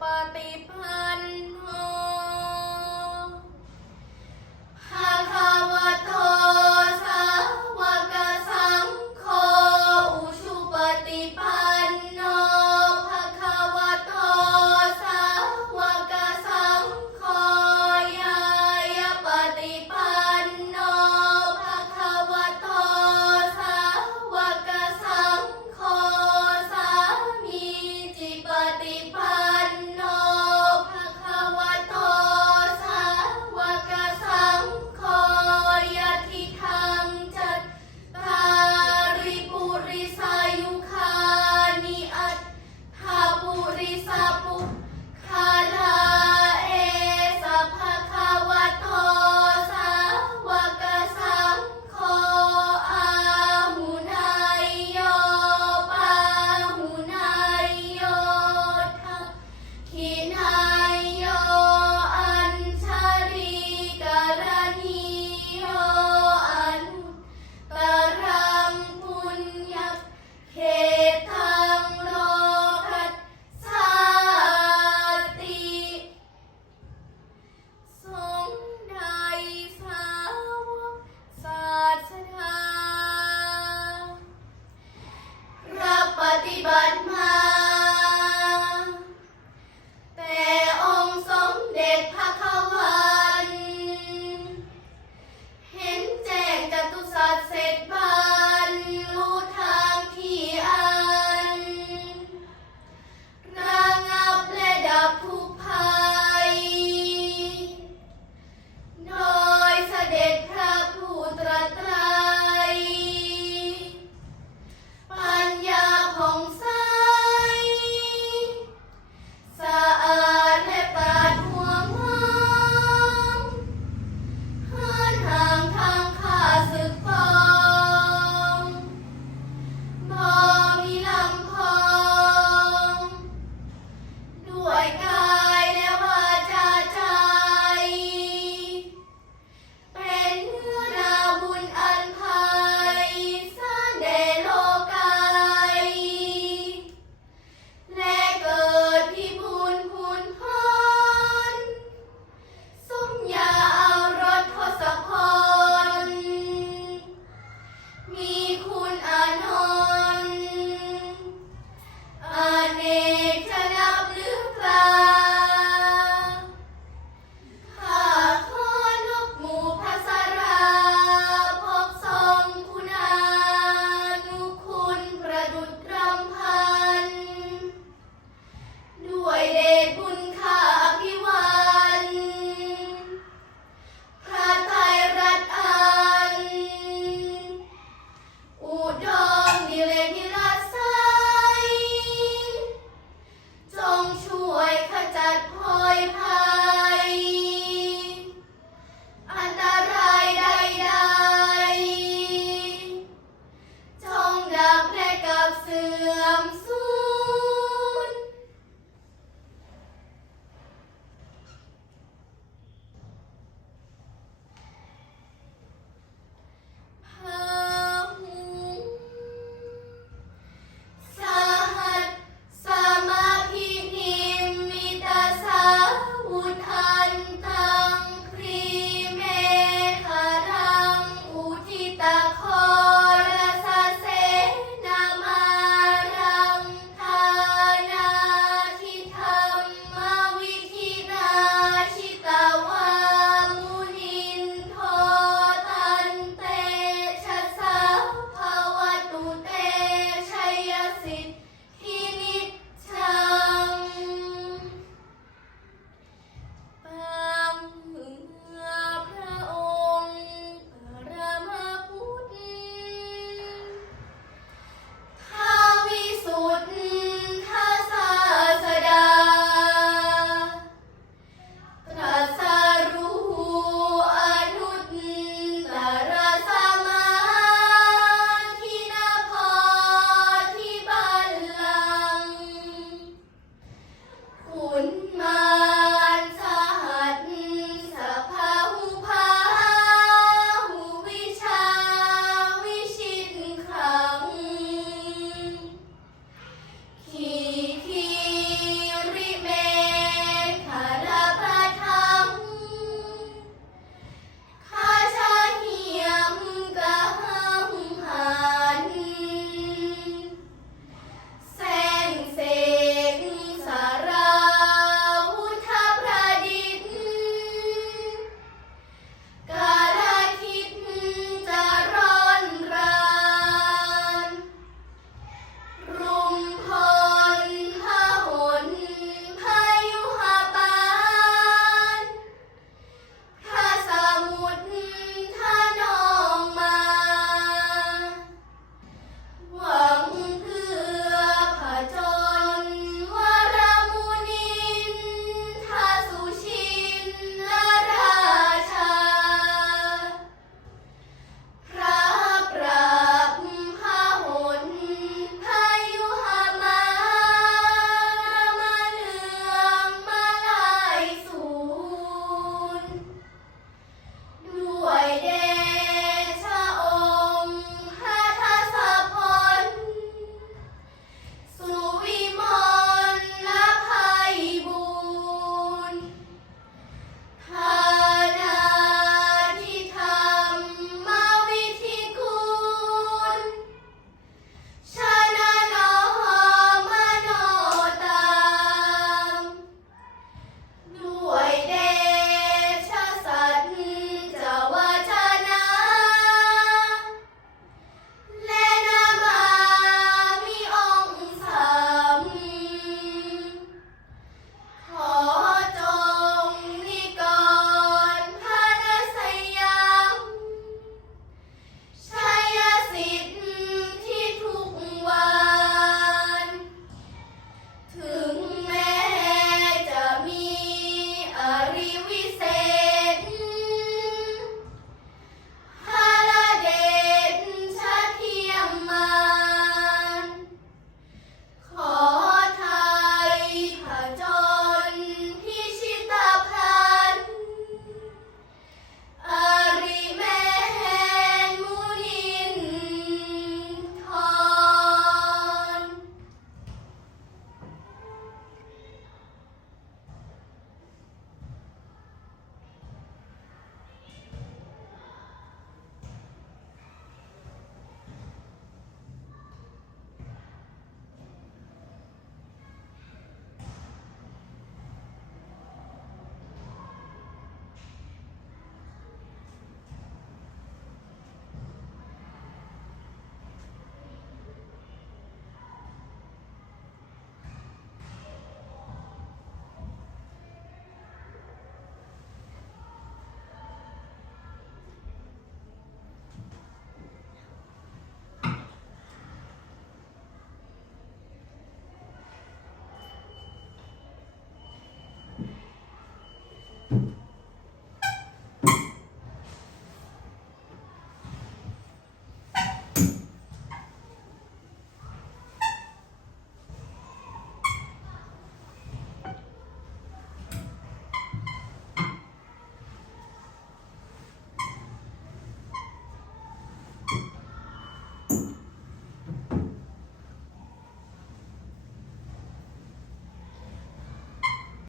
ปฏิพันธ์ สื่อม